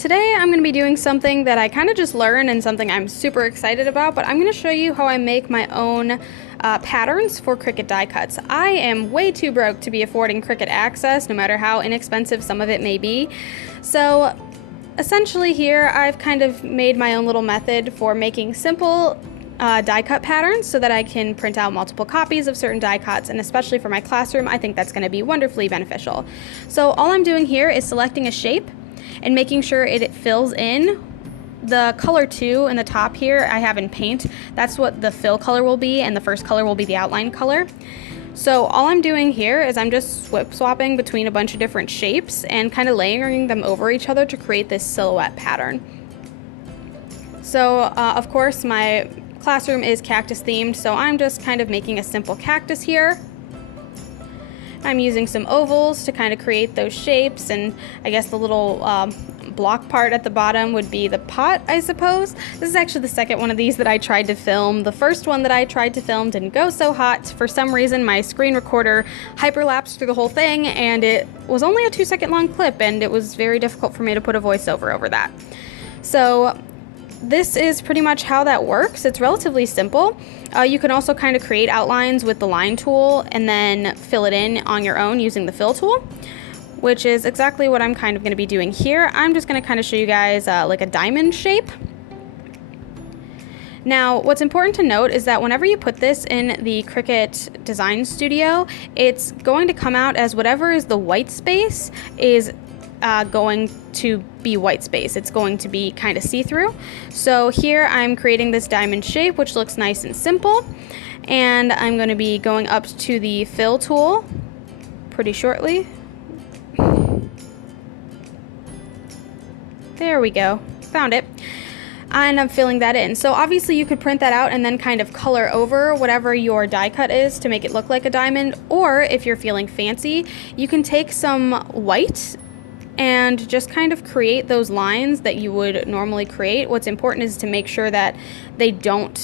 Today I'm going to be doing something that I kind of just learned and something I'm super excited about, but I'm going to show you how I make my own patterns for Cricut die cuts. I am way too broke to be affording Cricut access, no matter how inexpensive some of it may be. So essentially here I've kind of made my own little method for making simple die cut patterns so that I can print out multiple copies of certain die cuts, and especially for my classroom I think that's going to be wonderfully beneficial. So all I'm doing here is selecting a shape and making sure it fills in. The color 2 in the top here I have in paint. That's what the fill color will be, and the first color will be the outline color. So all I'm doing here is I'm just swapping between a bunch of different shapes and kind of layering them over each other to create this silhouette pattern. So of course my classroom is cactus themed, so I'm just kind of making a simple cactus here. I'm using some ovals to kind of create those shapes, and I guess the little block part at the bottom would be the pot, I suppose. This is actually the second one of these that I tried to film. The first one that I tried to film didn't go so hot. For some reason my screen recorder hyperlapsed through the whole thing, and it was only a 2-second long clip, and it was very difficult for me to put a voiceover over that. So this is pretty much how that works. It's relatively simple. You can also kind of create outlines with the line tool and then fill it in on your own using the fill tool, which is exactly what I'm kind of going to be doing here. I'm just going to kind of show you guys like a diamond shape. Now, what's important to note is that whenever you put this in the Cricut Design Studio, it's going to come out as whatever is the white space is going to be white space. It's going to be kind of see-through. So here I'm creating this diamond shape, which looks nice and simple, and I'm going to be going up to the fill tool pretty shortly. There we go, found it. And I'm filling that in. So obviously you could print that out and then kind of color over whatever your die cut is to make it look like a diamond, or if you're feeling fancy, you can take some white and just kind of create those lines that you would normally create. What's important is to make sure that they don't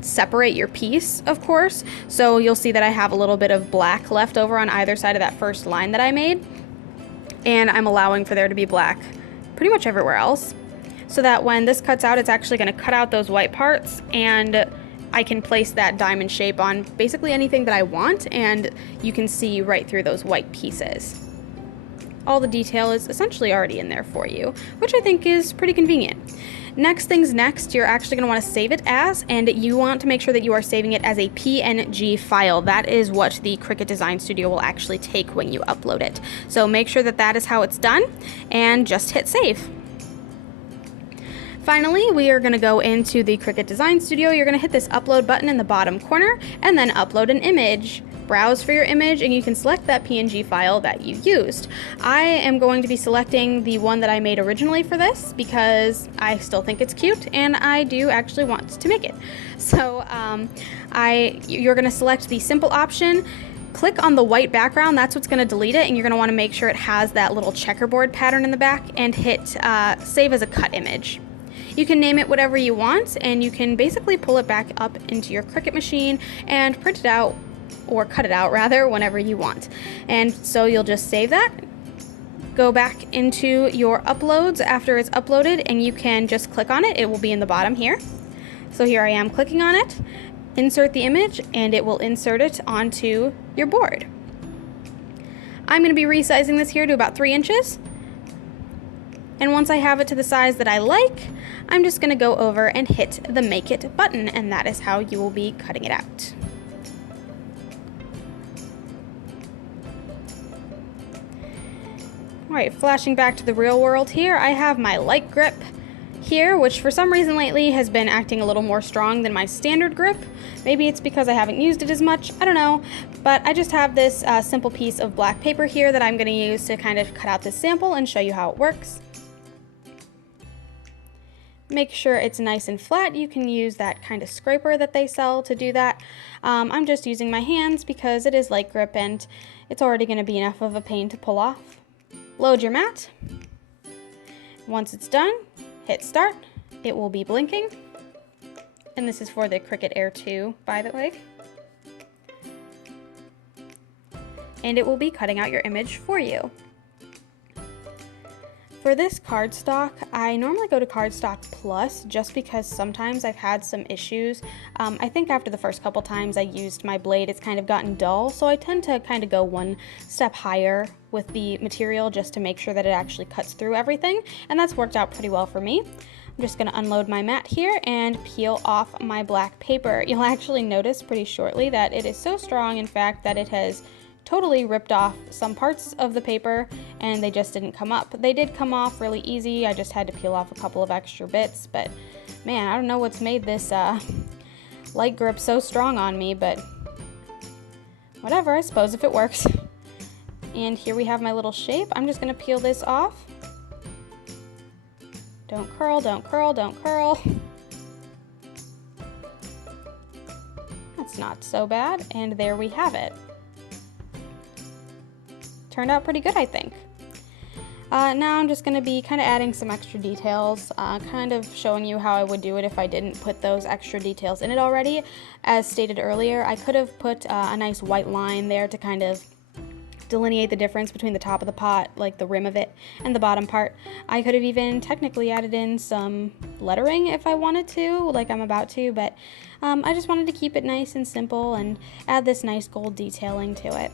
separate your piece, of course. So you'll see that I have a little bit of black left over on either side of that first line that I made, and I'm allowing for there to be black pretty much everywhere else, so that when this cuts out, it's actually going to cut out those white parts, and I can place that diamond shape on basically anything that I want, and you can see right through those white pieces. All the detail is essentially already in there for you, which I think is pretty convenient. Next things next, you're actually going to want to save it as, and you want to make sure that you are saving it as a PNG file. That is what the Cricut Design Studio will actually take when you upload it. So make sure that that is how it's done, and just hit save. Finally, we are going to go into the Cricut Design Studio. You're going to hit this upload button in the bottom corner, and then upload an image. Browse for your image, and you can select that PNG file that you used. I am going to be selecting the one that I made originally for this because I still think it's cute, and I do actually want to make it. So you're going to select the simple option. Click on the white background, that's what's going to delete it, and you're going to want to make sure it has that little checkerboard pattern in the back, and hit save as a cut image. You can name it whatever you want, and you can basically pull it back up into your Cricut machine and print it out, or cut it out rather, whenever you want. And so you'll just save that, go back into your uploads after it's uploaded, and you can just click on it. It will be in the bottom here. So here I am clicking on it, insert the image, and it will insert it onto your board. I'm going to be resizing this here to about 3 inches. And once I have it to the size that I like, I'm just going to go over and hit the Make It button, and that is how you will be cutting it out. Alright, flashing back to the real world here, I have my light grip here, which for some reason lately has been acting a little more strong than my standard grip. Maybe it's because I haven't used it as much, I don't know. But I just have this simple piece of black paper here that I'm going to use to kind of cut out this sample and show you how it works. Make sure it's nice and flat. You can use that kind of scraper that they sell to do that. I'm just using my hands because it is light grip and it's already going to be enough of a pain to pull off. Load your mat. Once it's done, hit start. It will be blinking. And this is for the Cricut Air 2, by the way. And it will be cutting out your image for you. For this cardstock, I normally go to Cardstock Plus just because sometimes I've had some issues. I think after the first couple times I used my blade, it's kind of gotten dull, so I tend to kind of go one step higher with the material just to make sure that it actually cuts through everything, and that's worked out pretty well for me. I'm just going to unload my mat here and peel off my black paper. You'll actually notice pretty shortly that it is so strong, in fact, that it has totally ripped off some parts of the paper and they just didn't come up. They did come off really easy. I just had to peel off a couple of extra bits, but man, I don't know what's made this light grip so strong on me, but whatever, I suppose if it works. And here we have my little shape. I'm just gonna peel this off. Don't curl, don't curl, don't curl. That's not so bad, and there we have it. Turned out pretty good, I think. Now I'm just going to be kind of adding some extra details, kind of showing you how I would do it if I didn't put those extra details in it already. As stated earlier, I could have put a nice white line there to kind of delineate the difference between the top of the pot, like the rim of it, and the bottom part. I could have even technically added in some lettering if I wanted to, like I'm about to, but I just wanted to keep it nice and simple and add this nice gold detailing to it.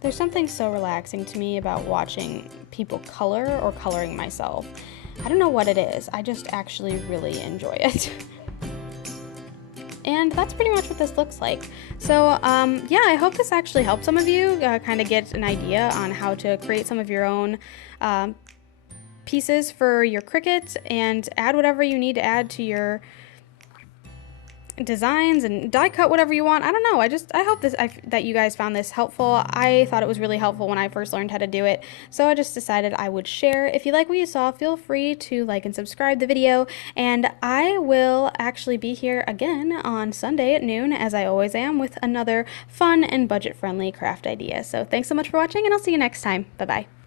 There's something so relaxing to me about watching people color or coloring myself. I don't know what it is, I just actually really enjoy it. And that's pretty much what this looks like. So yeah, I hope this actually helped some of you kind of get an idea on how to create some of your own pieces for your Cricut and add whatever you need to add to your designs and die cut whatever you want. I don't know, I hope that you guys found this helpful. I thought it was really helpful when I first learned how to do it, so I just decided I would share. If you like what you saw, feel free to like and subscribe the video, and I will actually be here again on Sunday at noon, as I always am, with another fun and budget-friendly craft idea. So thanks so much for watching, and I'll see you next time. Bye bye.